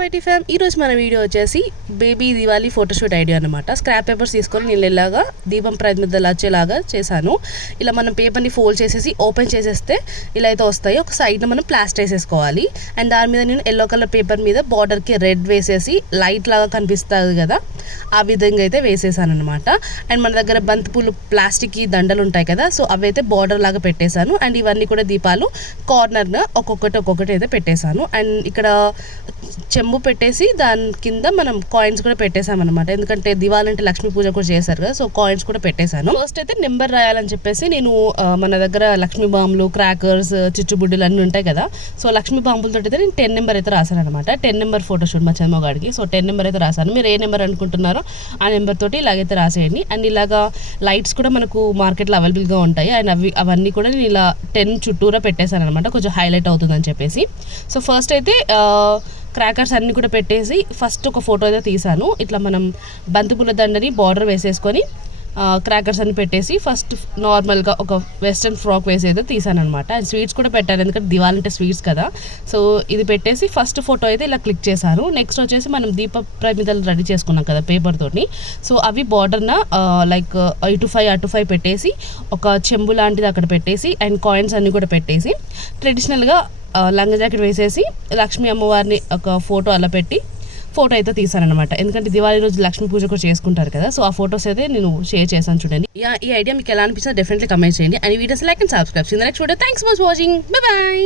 YT ఫ్యామ్. ఈరోజు మన వీడియో వచ్చేసి బేబీ దివాళీ ఫోటోషూట్ ఐడియా అనమాట. స్క్రాప్ పేపర్స్ తీసుకొని నేను ఇలాగా దీపం ప్రతిమదలు వచ్చేలాగా చేశాను. ఇలా మనం పేపర్ని ఫోల్డ్ చేసేసి ఓపెన్ చేసేస్తే ఇలా అయితే వస్తాయి. ఒక సైడ్న మనం ప్లాస్టర్ వేసేసుకోవాలి. అండ్ దాని మీద నేను ఎల్లో కలర్ పేపర్ మీద బార్డర్కి రెడ్ వేసేసి లైట్ లాగా కనిపిస్తుంది కదా, ఆ విధంగా అయితే వేసేసాను అనమాట. అండ్ మన దగ్గర బంతిపూలు ప్లాస్టిక్ దండలు ఉంటాయి కదా, సో అవి అయితే బార్డర్ లాగా పెట్టేశాను. అండ్ ఇవన్నీ కూడా దీపాలు కార్నర్గా ఒక్కొక్కటి అయితే పెట్టేశాను. అండ్ ఇక్కడ చెంబు పెట్టేసి దాని కింద మనం కాయిన్స్ కూడా పెట్టేసామన్నమాట. ఎందుకంటే దివాళి అంటే లక్ష్మీ పూజ కూడా చేశారు కదా, సో కాయిన్స్ కూడా పెట్టేశాను. ఫస్ట్ అయితే నెంబర్ రాయాలని చెప్పేసి నేను మన దగ్గర లక్ష్మీ బాంబులు, క్రాకర్స్, చిచ్చుబుడ్డులు అన్నీ ఉంటాయి కదా, సో లక్ష్మీ బాంబులతో అయితే నేను 10 నెంబర్ అయితే రాశాను అనమాట. 10 నెంబర్ ఫోటోషూట్ మా చంద్రగాడికి. సో 10 నెంబర్ అయితే రాశాను. మీరు ఏ నెంబర్ అనుకుంటున్నారో ఆ నెంబర్ తోటి ఇలాగైతే రాసేయండి. అండ్ ఇలాగా లైట్స్ కూడా మనకు మార్కెట్లో అవైలబుల్గా ఉంటాయి. అండ్ అవన్నీ కూడా నేను ఇలా 10 చుట్టూరా పెట్టేశాను అనమాట, కొంచెం హైలైట్ అవుతుందని చెప్పేసి. సో ఫస్ట్ అయితే క్రాకర్స్ అన్నీ కూడా పెట్టేసి ఫస్ట్ ఒక ఫోటో అయితే తీసాను. ఇట్లా మనం బంతిపూల దండని బార్డర్ వేసేసుకొని క్రాకర్స్ అన్ని పెట్టేసి ఫస్ట్ నార్మల్గా ఒక వెస్ట్రన్ ఫ్రాక్ వేసి అయితే తీసాను అనమాట. అండ్ స్వీట్స్ కూడా పెట్టాను, ఎందుకంటే దివాళి అంటే స్వీట్స్ కదా. సో ఇది పెట్టేసి ఫస్ట్ ఫోటో అయితే ఇలా క్లిక్ చేశాను. నెక్స్ట్ వచ్చేసి మనం దీప ప్రమిదలు రెడీ చేసుకున్నాం కదా పేపర్ తోటి, సో అవి బార్డర్న లైక్ ఇటు 5 అటు 5 పెట్టేసి ఒక చెంబు లాంటిది అక్కడ పెట్టేసి అండ్ కాయిన్స్ అన్నీ కూడా పెట్టేసి ట్రెడిషనల్గా లంగా జాకెట్ వేసేసి లక్ష్మీ అమ్మవారిని ఒక ఫోటో అలా పెట్టి ఫోటో అయితే తీసానమాట. ఎందుకంటే దివాళీ రోజు లక్ష్మీ పూజ కూడా చేసుకుంటారు కదా, సో ఆ ఫోటోస్ అయితే నేను షేర్ చేశాను. చూడండి, ఈ ఐడియా మీకు ఎలా అనిపిస్తుందో డెఫినెట్లీ కమెంట్ చేయండి. And videos like and subscribe. Next video. Thanks for watching. By by.